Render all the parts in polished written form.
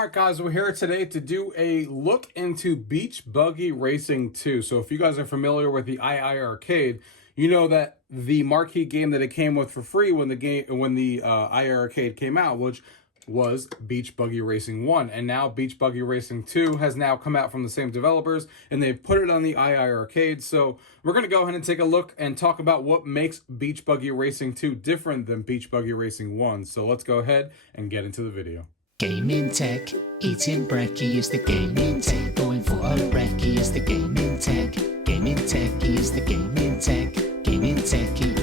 Alright guys, we're here today to do a look into Beach Buggy Racing 2. So if you guys are familiar with the iiRcade, you know that the marquee game that it came with for free when the iiRcade came out, which was Beach Buggy Racing 1. And now Beach Buggy Racing 2 has now come out from the same developers, and they've put it on the iiRcade. So we're going to go ahead and take a look and talk about what makes Beach Buggy Racing 2 different than Beach Buggy Racing 1. So let's go ahead and get into the video. Gaming tech, eating brekkie is the gaming tech. Going for a brekkie is the gaming tech. Gaming techie is the gaming tech. Gaming techie.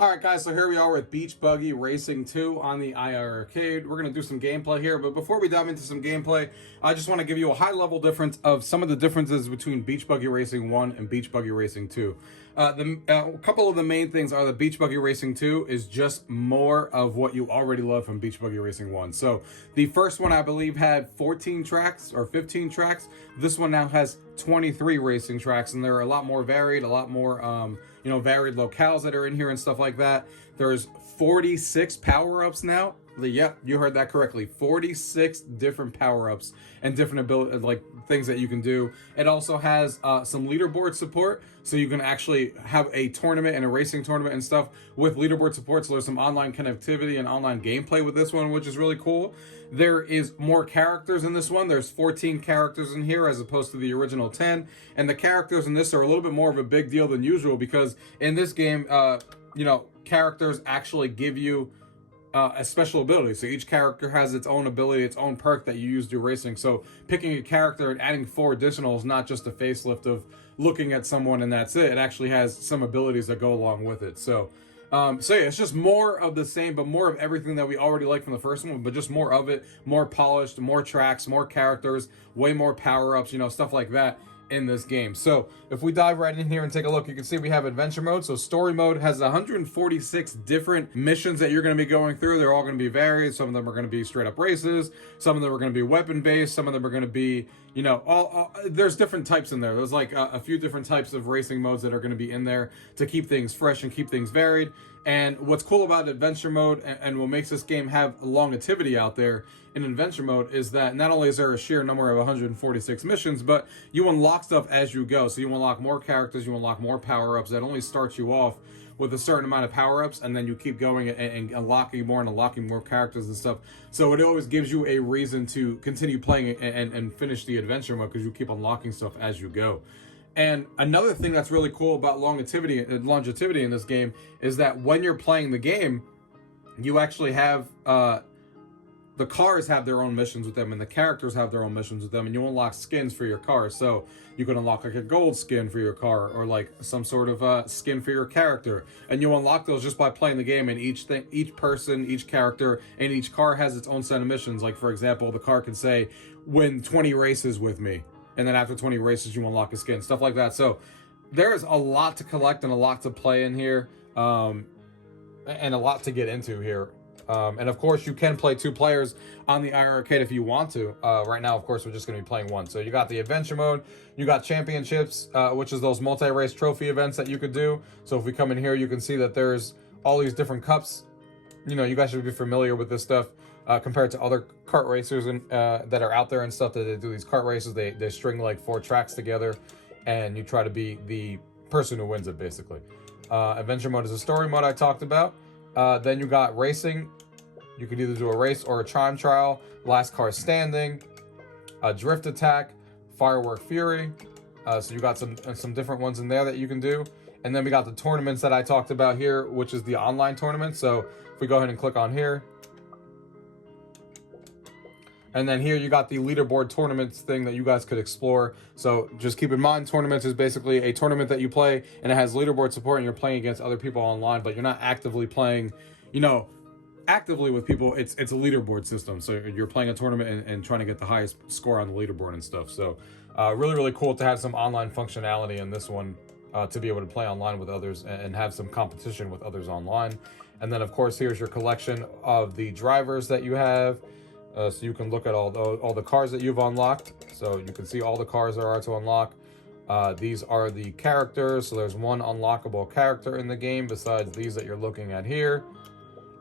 Alright guys, so here we are with Beach Buggy Racing 2 on the iiRcade. We're going to do some gameplay here, but before we dive into some gameplay, I just want to give you a high-level difference of some of the differences between Beach Buggy Racing 1 and Beach Buggy Racing 2. A couple of the main things are that Beach Buggy Racing 2 is just more of what you already love from Beach Buggy Racing 1. So the first one, I believe, had 14 tracks or 15 tracks. This one now has 23 racing tracks, and they're a lot more varied, a lot more varied locales that are in here and stuff like that. There's 46 power-ups now. Yep, you heard that correctly. 46 different power-ups and different ability, like things that you can do. It also has some leaderboard support, so you can actually have a tournament and a racing tournament and stuff with leaderboard support. So there's some online connectivity and online gameplay with this one, which is really cool. There is more characters in this one. There's 14 characters in here as opposed to the original 10, and the characters in this are a little bit more of a big deal than usual because in this game, characters actually give you a special ability. So each character has its own ability, its own perk that you use to racing. So picking a character and adding 4 additional is not just a facelift of looking at someone and that's it. It actually has some abilities that go along with it. So yeah, it's just more of the same, but more of everything that we already like from the first one, but just more of it, more polished, more tracks, more characters, way more power-ups, stuff like that in this game. So if we dive right in here and take a look, you can see we have adventure mode. So story mode has 146 different missions that you're going to be going through. They're all going to be varied. Some of them are going to be straight up races. Some of them are going to be weapon based. Some of them are going to be, there's different types in there. There's like a few different types of racing modes that are going to be in there to keep things fresh and keep things varied. And what's cool about adventure mode and what makes this game have longevity out there in adventure mode is that not only is there a sheer number of 146 missions, but you unlock stuff as you go. So you unlock more characters, you unlock more power-ups that only start you off with a certain amount of power-ups, and then you keep going and unlocking more and unlocking more characters and stuff. So it always gives you a reason to continue playing and finish the adventure mode because you keep unlocking stuff as you go. And another thing that's really cool about longevity in this game is that when you're playing the game, you actually have the cars have their own missions with them, and the characters have their own missions with them, and you unlock skins for your car. So you can unlock like a gold skin for your car, or like some sort of skin for your character, and you unlock those just by playing the game. And each person, each character, and each car has its own set of missions. Like for example, the car can say, "Win 20 races with me." And then after 20 races, you unlock a skin, stuff like that. So there is a lot to collect and a lot to play in here, and a lot to get into here. And of course, you can play 2 players on the iiRcade if you want to. Right now, of course, we're just going to be playing 1. So you got the adventure mode, you got championships, which is those multi-race trophy events that you could do. So if we come in here, you can see that there's all these different cups. You guys should be familiar with this stuff. Compared to other kart racers that are out there and stuff that they do these kart races, they string like 4 tracks together, and you try to be the person who wins it, basically. Adventure mode is a story mode I talked about. Then you got racing. You could either do a race or a time trial. Last car standing, a drift attack, firework fury. So you got some different ones in there that you can do. And then we got the tournaments that I talked about here, which is the online tournament. So if we go ahead and click on here. And then here you got the leaderboard tournaments thing that you guys could explore. So just keep in mind, tournaments is basically a tournament that you play, and it has leaderboard support, and you're playing against other people online, but you're not actively playing, actively with people. It's a leaderboard system. So you're playing a tournament and trying to get the highest score on the leaderboard and stuff. So really, really cool to have some online functionality in this one, to be able to play online with others and have some competition with others online. And then, of course, here's your collection of the drivers that you have. So you can look at all the cars that you've unlocked. So you can see all the cars there are to unlock. These are the characters. So there's 1 unlockable character in the game besides these that you're looking at here.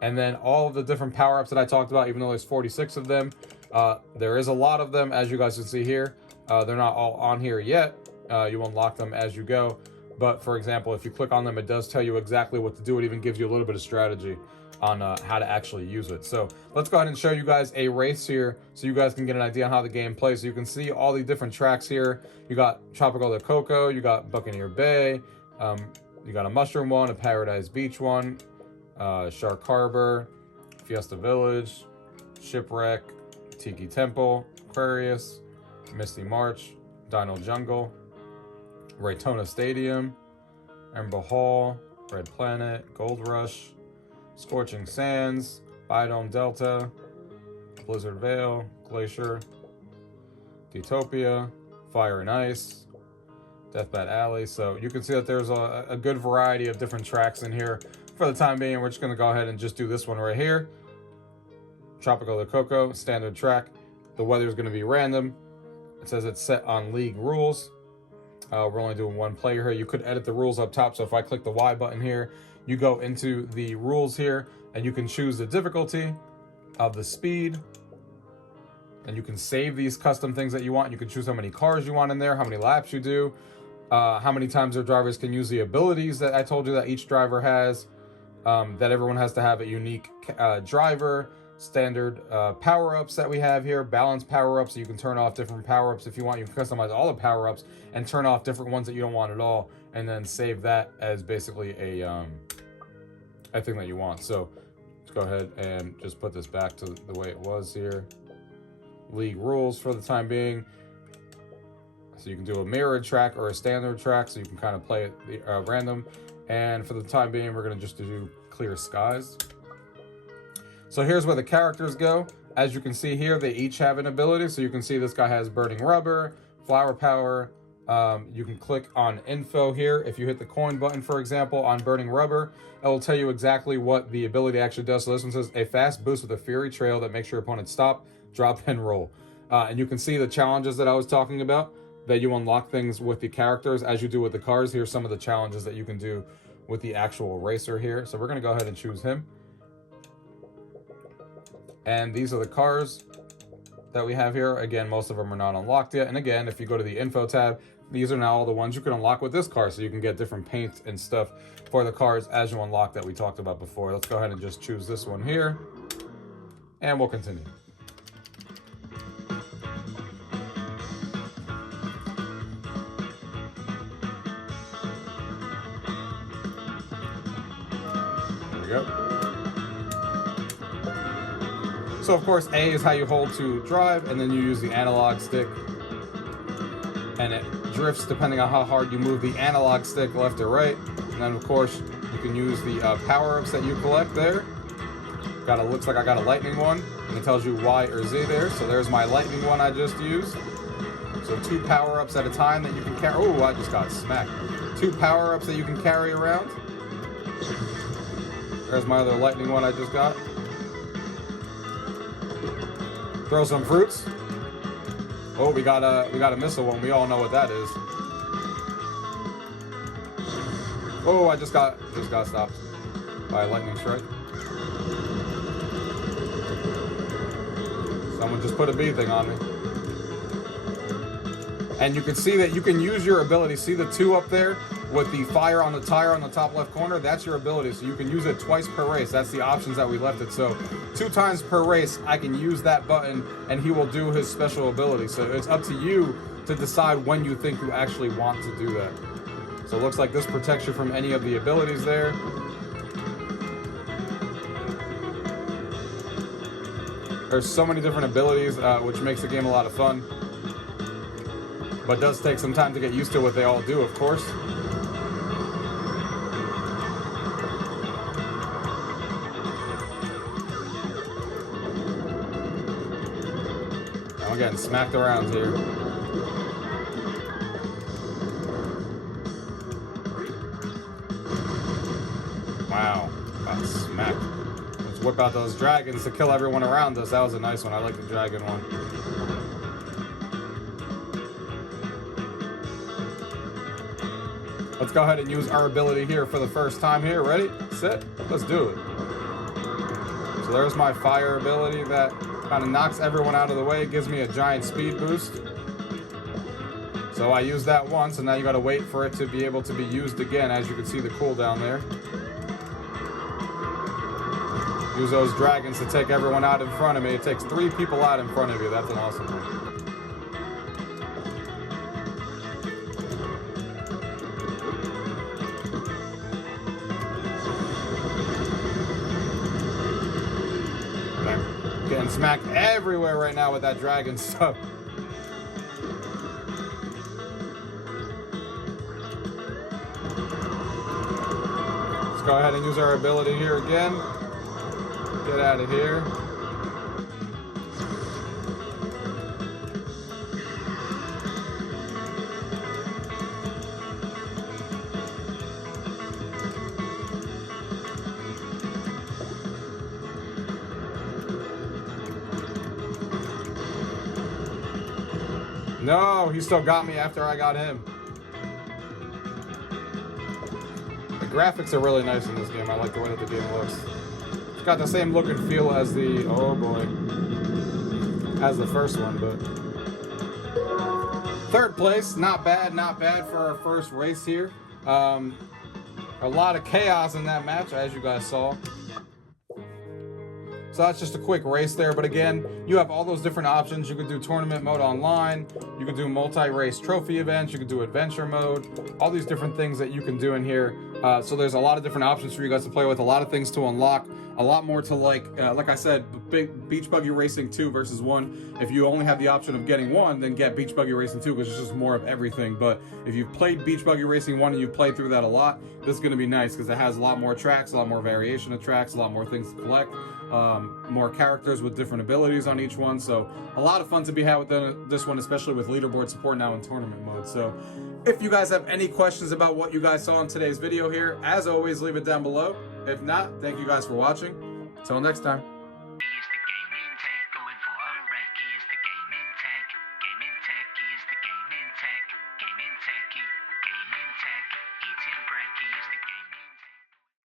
And then all of the different power-ups that I talked about, even though there's 46 of them, there is a lot of them, as you guys can see here. They're not all on here yet. You unlock them as you go. But for example, if you click on them, it does tell you exactly what to do. It even gives you a little bit of strategy on how to actually use it. So let's go ahead and show you guys a race here so you guys can get an idea on how the game plays. So you can see all the different tracks here. You got Tropical de Coco, you got Buccaneer Bay, you got a Mushroom one, a Paradise Beach one, Shark Harbor, Fiesta Village, Shipwreck, Tiki Temple, Aquarius, Misty March, Dino Jungle, Raytona Stadium, Emerald Hall, Red Planet, Gold Rush, Scorching Sands, Biodome Delta, Blizzard Vale, Glacier, Detopia, Fire and Ice, Deathbat Alley. So you can see that there's a good variety of different tracks in here. For the time being, we're just going to go ahead and just do this one right here. Tropical de Coco, standard track. The weather is going to be random. It says it's set on league rules. We're only doing one player here. You could edit the rules up top. So if I click the Y button here, you go into the rules here and you can choose the difficulty of the speed. And you can save these custom things that you want. You can choose how many cars you want in there, how many laps you do, how many times their drivers can use the abilities that I told you that each driver has, that everyone has to have a unique driver, standard power-ups that we have here, balanced power-ups, so you can turn off different power-ups if you want. You can customize all the power-ups and turn off different ones that you don't want at all, and then save that as basically a thing that you want. So let's go ahead and just put this back to the way it was here. League rules for the time being. So you can do a mirrored track or a standard track, so you can kind of play it random. And for the time being, we're going to just do clear skies. So here's where the characters go. As you can see here, they each have an ability. So you can see this guy has Burning Rubber, Flower Power. You can click on info here. If you hit the coin button, for example, on Burning Rubber, it will tell you exactly what the ability actually does. So this one says a fast boost with a Fury Trail that makes your opponent stop, drop, and roll. And you can see the challenges that I was talking about, that you unlock things with the characters as you do with the cars. Here's some of the challenges that you can do with the actual racer here. So we're going to go ahead and choose him. And these are the cars that we have here. Again, most of them are not unlocked yet. And again, if you go to the info tab, these are now all the ones you can unlock with this car. So you can get different paint and stuff for the cars as you unlock that we talked about before. Let's go ahead and just choose this one here. And we'll continue. There we go. So of course, A is how you hold to drive, and then you use the analog stick, and it drifts depending on how hard you move the analog stick left or right. And then of course, you can use the power-ups that you collect there. Looks like I got a lightning one, and it tells you Y or Z there. So there's my lightning one I just used. So 2 power-ups at a time that you can carry. Oh, I just got smacked. 2 power-ups that you can carry around. There's my other lightning one I just got. Throw some fruits. Oh, we got a missile one. We all know what that is. Oh, I just got stopped by a lightning strike. Someone just put a bee thing on me. And you can see that you can use your ability. See the 2 up there with the fire on the tire on the top left corner? That's your ability. So you can use it twice per race. That's the options that we left it. So 2 times per race, I can use that button and he will do his special ability. So it's up to you to decide when you think you actually want to do that. So it looks like this protects you from any of the abilities there. There's so many different abilities, which makes the game a lot of fun. But does take some time to get used to what they all do, of course. I'm getting smacked around here. Wow, got smacked. Let's whip out those dragons to kill everyone around us. That was a nice one. I like the dragon one. Let's go ahead and use our ability here for the first time here. Ready, set, let's do it. there's my fire ability that kind of knocks everyone out of the way. It gives me a giant speed boost. So I used that once, and now you gotta wait for it to be able to be used again. As you can see the cooldown there. Use those dragons to take everyone out in front of me. It takes 3 people out in front of you. That's an awesome one. Getting smacked everywhere right now with that dragon stuff. Let's go ahead and use our ability here again. Get out of here. No, he still got me after I got him. The graphics are really nice in this game. I like the way that the game looks. It's got the same look and feel as the, oh boy, as the first one, but 3rd place, not bad for our first race here. A lot of chaos in that match, as you guys saw. So that's just a quick race there, but again, you have all those different options. You could do tournament mode online, you could do multi-race trophy events, you could do adventure mode, all these different things that you can do in here. So there's a lot of different options for you guys to play with, a lot of things to unlock, a lot more to like I said, Beach Buggy Racing 2 versus 1. If you only have the option of getting 1, then get Beach Buggy Racing 2 because it's just more of everything. But if you've played Beach Buggy Racing 1 and you've played through that a lot, this is going to be nice because it has a lot more tracks, a lot more variation of tracks, a lot more things to collect. More characters with different abilities on each one, so a lot of fun to be had with this one, especially with leaderboard support now in tournament mode. So if you guys have any questions about what you guys saw in today's video here, as always, leave it down below. If not, thank you guys for watching. Until next time.